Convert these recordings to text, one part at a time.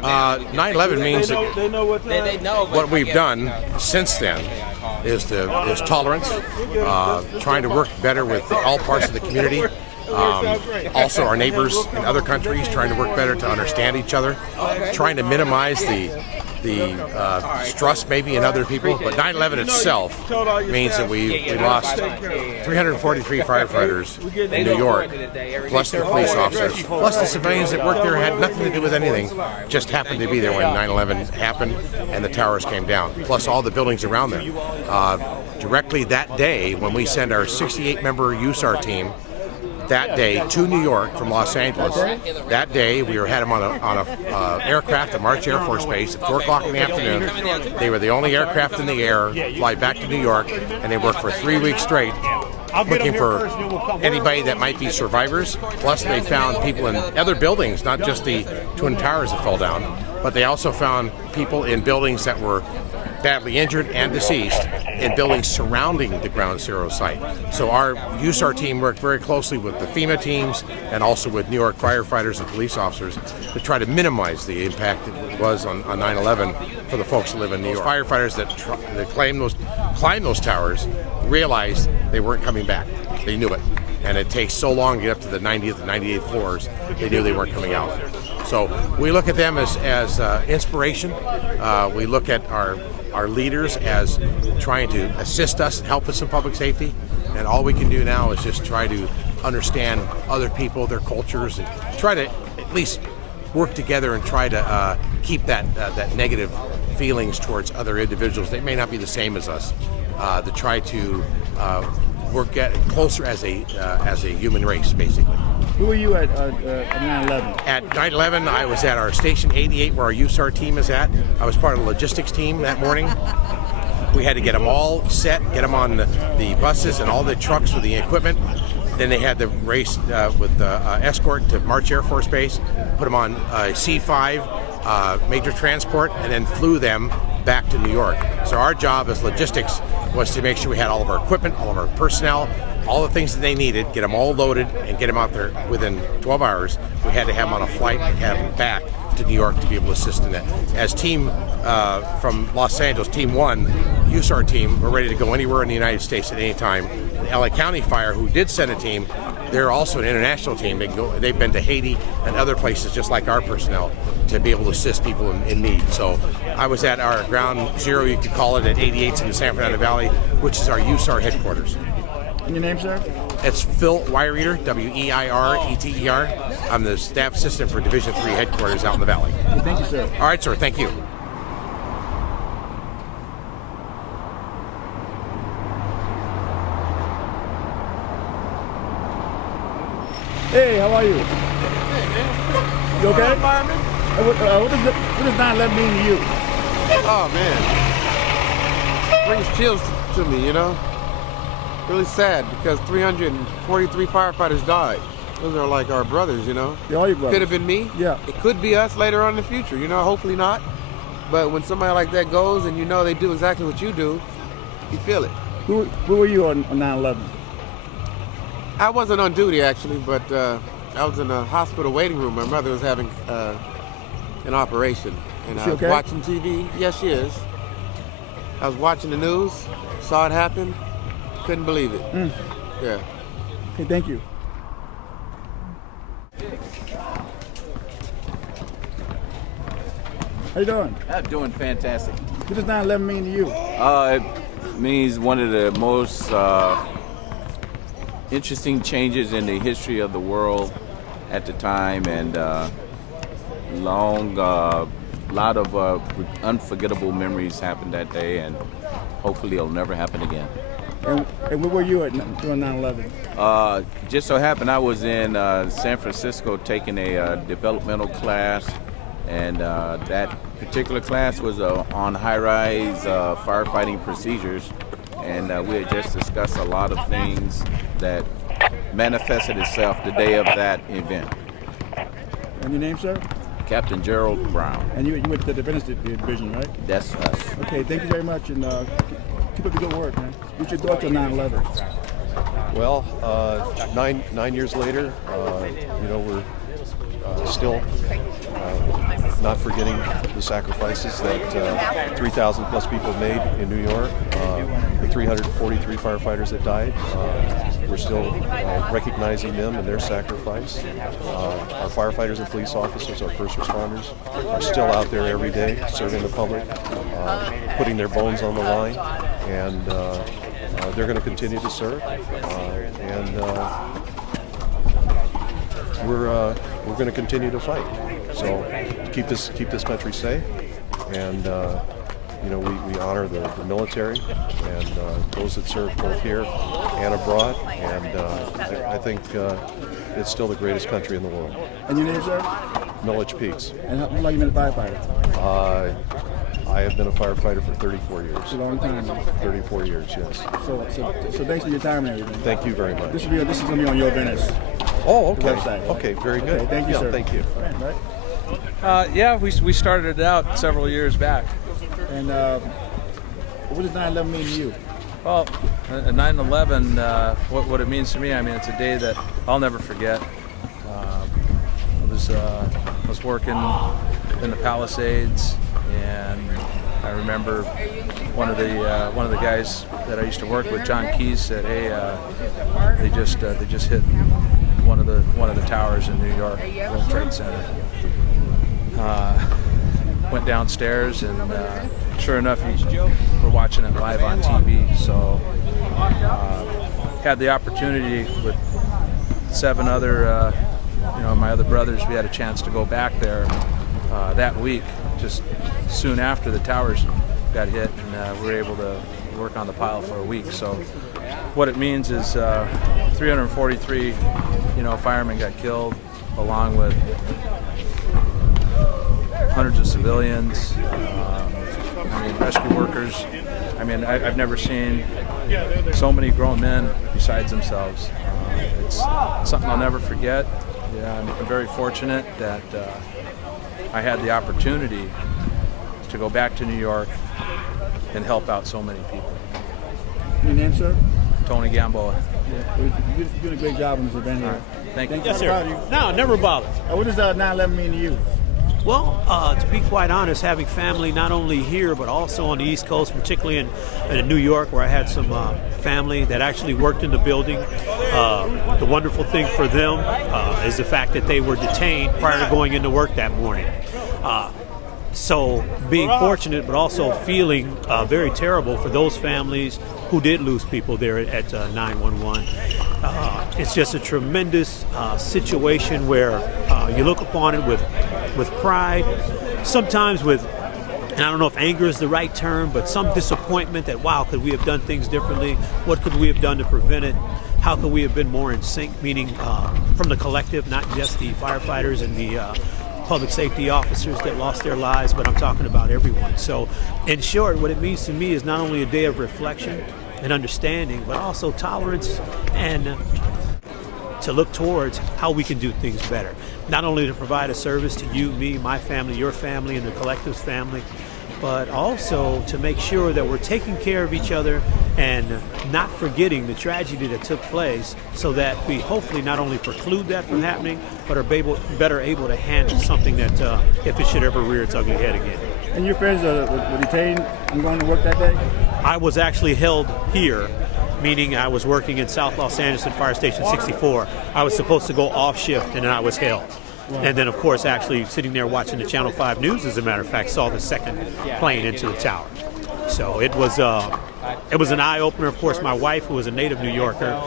9/11 means that what we've done since then is tolerance, trying to work better with all parts of the community. Also our neighbors in other countries, trying to work better to understand each other, trying to minimize the stress maybe in other people. But 9/11 itself means that we lost 343 firefighters in New York, plus the police officers, plus the civilians that worked there had nothing to do with anything, just happened to be there when 9/11 happened and the towers came down, plus all the buildings around them. Directly that day, when we send our 68-member USAR team that day to New York from Los Angeles. That day, we had them on a aircraft at March Air Force Base at 4 o'clock in the afternoon. They were the only aircraft in the air, fly back to New York, and they worked for 3 weeks straight looking for anybody that might be survivors. Plus, they found people in other buildings, not just the Twin Towers that fell down, but they also found people in buildings that were badly injured and deceased in buildings surrounding the Ground Zero site. So our USAR team worked very closely with the FEMA teams and also with New York firefighters and police officers to try to minimize the impact it was on 9/11 for the folks that live in New York. Firefighters that climbed those towers realized they weren't coming back. They knew it. And it takes so long to get up to the 90th and 98th floors, they knew they weren't coming out. So we look at them as inspiration. We look at our leaders as trying to assist us and help us in public safety. And all we can do now is just try to understand other people, their cultures, and try to at least work together and try to keep that negative feelings towards other individuals. They may not be the same as us, to try to work closer as a human race, basically. Who were you at 9/11? At 9/11, I was at our Station 88, where our USAR team is at. I was part of the logistics team that morning. We had to get them all set, get them on the buses and all the trucks with the equipment. Then they had the race with escort to March Air Force Base, put them on C5 major transport, and then flew them back to New York. So our job as logistics was to make sure we had all of our equipment, all of our personnel, all the things that they needed, get them all loaded and get them out there within 12 hours. We had to have them on a flight and have them back to New York to be able to assist in that. As team from Los Angeles, Team 1, USAR team, we're ready to go anywhere in the United States at any time. The LA County Fire, who did send a team, they're also an international team. They've been to Haiti and other places just like our personnel to be able to assist people in need. So I was at our Ground Zero, you could call it, at 88's in the San Fernando Valley, which is our USAR headquarters. And your name, sir? It's Phil Weireter, W-E-I-R-E-T-E-R. I'm the staff assistant for Division 3 headquarters out in the Valley. Thank you, sir. All right, sir. Thank you. Hey, how are you? You okay? Fireman? What does 9/11 mean to you? Oh man, brings chills to me, you know. Really sad because 343 firefighters died. Those are like our brothers, you know. They're all your brothers. Could have been me. Yeah. It could be us later on in the future, you know. Hopefully not. But when somebody like that goes and you know they do exactly what you do, you feel it. Who were you on 9/11? I wasn't on duty actually, but I was in a hospital waiting room. My mother was having an operation, and I was okay? watching TV. Yes, she is. I was watching the news, saw it happen, couldn't believe it. Yeah. Okay, thank you. How you doing? I'm doing fantastic. What does 9/11 mean to you? It means one of the most interesting changes in the history of the world at the time, and lot of unforgettable memories happened that day, and hopefully it'll never happen again. And where were you at during 9/11? Just so happened I was in San Francisco taking a developmental class, and that particular class was on high-rise firefighting procedures, and we had just discussed a lot of things that manifested itself the day of that event. And your name, sir? Captain Gerald Brown. And you went to the Defense Division, right? That's us. Okay, thank you very much, and keep up the good work, man. What's your thoughts on 9/11? Well, 9 years later, you know, we're still not forgetting the sacrifices that 3,000 plus people made in New York, the 343 firefighters that died. We're still recognizing them and their sacrifice. Our firefighters and police officers, our first responders, are still out there every day serving the public, putting their bones on the line, and they're going to continue to serve. We're going to continue to fight. So to keep this country safe, and we honor the military and those that serve both here and abroad, and I think it's still the greatest country in the world. And your name, sir? Millage Peaks. And how long have you been a firefighter? I have been a firefighter for 34 years. It's a long time. 34 years, yes. So thanks for your time and everything. Thank you very much. This is going to be on your Venice. Oh, okay. Website. Okay, very good. Okay, thank you, sir. Thank you. Right. We started it out several years back. And what does 9/11 mean to you? Well, 9/11, what it means to me, I mean, it's a day that I'll never forget. I was working in the Palisades, and I remember one of the guys that I used to work with, John Keys, said, "Hey, they just hit one of the towers in New York, World Trade Center." Went downstairs, and sure enough, we're watching it live on TV. So had the opportunity with 7 other, my other brothers. We had a chance to go back there that week, just soon after the towers got hit, and we were able to work on the pile for a week. So what it means is 343, firemen got killed, along with hundreds of civilians, rescue workers. I've never seen so many grown men besides themselves. It's something I'll never forget. Yeah, I'm very fortunate that I had the opportunity to go back to New York and help out so many people. Your name, sir? Tony Gamboa. Yeah. You're doing a great job in this event here. Thank you. Yes, sir. No, never bothered. What does 9/11 mean to you? Well, to be quite honest, having family not only here but also on the East Coast, particularly in New York, where I had some family that actually worked in the building. The wonderful thing for them is the fact that they were detained prior to going into work that morning. So being fortunate, but also feeling very terrible for those families who did lose people there at 911. It's just a tremendous situation where you look upon it with pride, sometimes with, and I don't know if anger is the right term, but some disappointment that, wow, could we have done things differently? What could we have done to prevent it? How could we have been more in sync, meaning from the collective, not just the firefighters and the public safety officers that lost their lives, but I'm talking about everyone. So in short, what it means to me is not only a day of reflection and understanding, but also tolerance and to look towards how we can do things better. Not only to provide a service to you, me, my family, your family, and the collective's family, but also to make sure that we're taking care of each other and not forgetting the tragedy that took place, so that we hopefully not only preclude that from happening, but are better able to handle something that if it should ever rear its ugly head again. And your friends were detained and going to work that day? I was actually held here, meaning I was working in South Los Angeles at Fire Station 64. I was supposed to go off shift, and then I was held. Wow. And then, of course, actually sitting there watching the Channel 5 News, as a matter of fact, saw the second plane into the tower. So it was an eye-opener. Of course, my wife, who was a native New Yorker,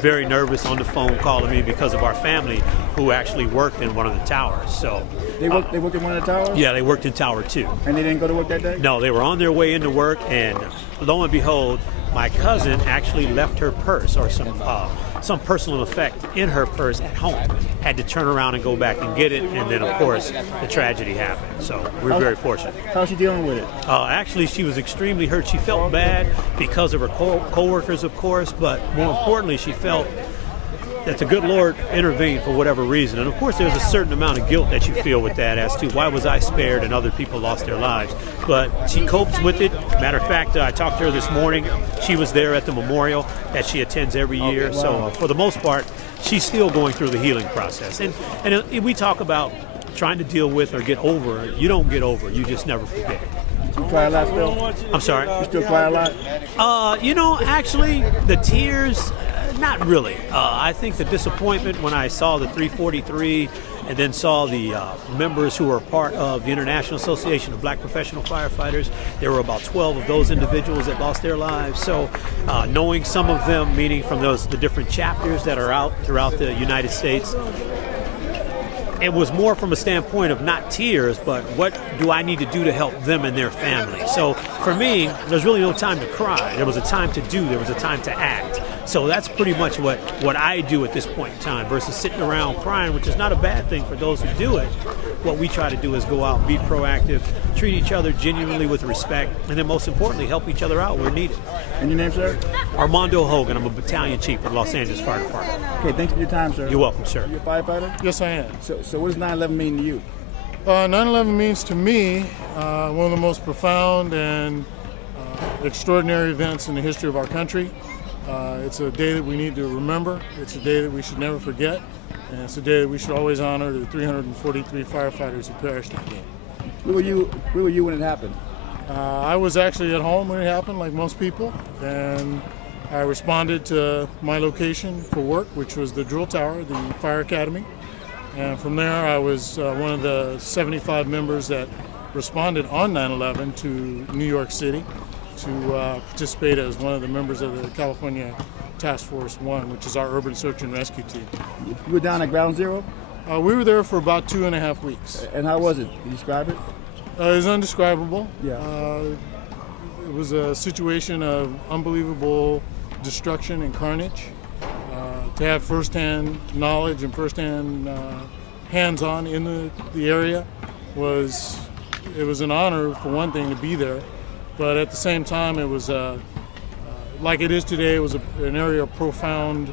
very nervous on the phone calling me because of our family who actually worked in one of the towers. So they worked in one of the towers? Yeah, they worked in Tower 2. And they didn't go to work that day? No, they were on their way into work, and lo and behold, my cousin actually left her purse or some personal effect in her purse at home. Had to turn around and go back and get it, and then, of course, the tragedy happened. So we're very fortunate. How's she dealing with it? Actually, she was extremely hurt. She felt bad because of her co-workers, of course, but more importantly, she felt that the good Lord intervened for whatever reason. And of course, there's a certain amount of guilt that you feel with that as to why was I spared and other people lost their lives. But she copes with it. Matter of fact, I talked to her this morning. She was there at the memorial that she attends every year. Wow. So for the most part, she's still going through the healing process. And we talk about trying to deal with or get over, you don't get over. You just never forget. You cry a lot still? I'm sorry? You still cry a lot? Actually, the tears, not really. I think the disappointment when I saw the 343 and then saw the members who were part of the International Association of Black Professional Firefighters, there were about 12 of those individuals that lost their lives. So knowing some of them, meaning from the different chapters that are out throughout the United States, it was more from a standpoint of not tears, but what do I need to do to help them and their family? So for me, there's really no time to cry. There was a time to do, there was a time to act. So that's pretty much what I do at this point in time versus sitting around crying, which is not a bad thing for those who do it. What we try to do is go out, be proactive, treat each other genuinely with respect, and then most importantly, help each other out where needed. And your name, sir? Armando Hogan. I'm a battalion chief of Los Angeles Fire Department. Okay, thanks for your time, sir. You're welcome, sir. You a firefighter? Yes, I am. So what does 9/11 mean to you? 9/11 means to me one of the most profound and extraordinary events in the history of our country. It's a day that we need to remember. It's a day that we should never forget. And it's a day that we should always honor the 343 firefighters who perished that day. Where were you when it happened? I was actually at home when it happened, like most people. And I responded to my location for work, which was the drill tower, the fire academy. And from there, I was one of the 75 members that responded on 9/11 to New York City to participate as one of the members of the California Task Force 1, which is our urban search and rescue team. You were down at Ground Zero? We were there for about 2.5 weeks. And how was it? Can you describe it? It was indescribable. Yeah. It was a situation of unbelievable destruction and carnage. To have firsthand knowledge and firsthand hands-on in the area was an honor, for one thing, to be there. But at the same time, it was like it is today. It was an area of profound,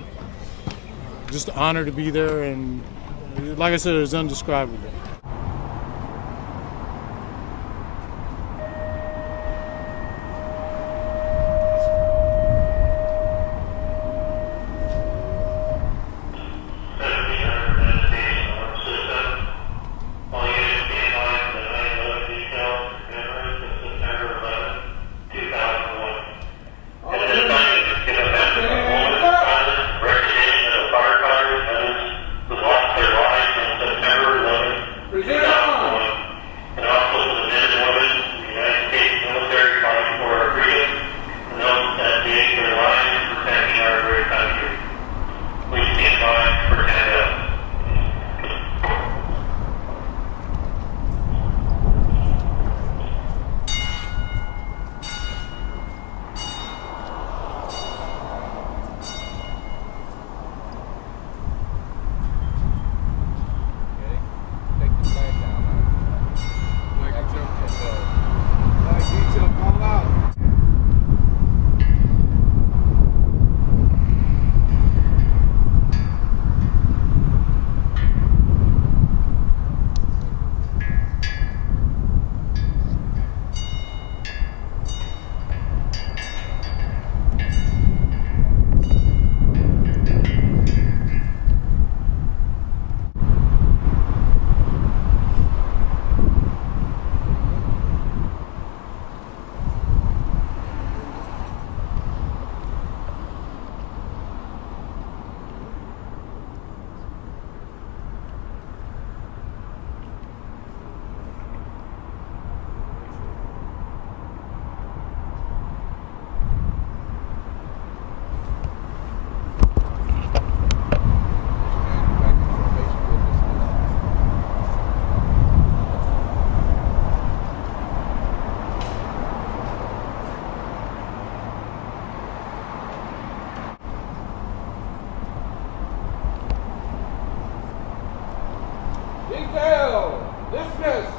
just honor to be there, and like I said, it was indescribable. Detail! Dismiss!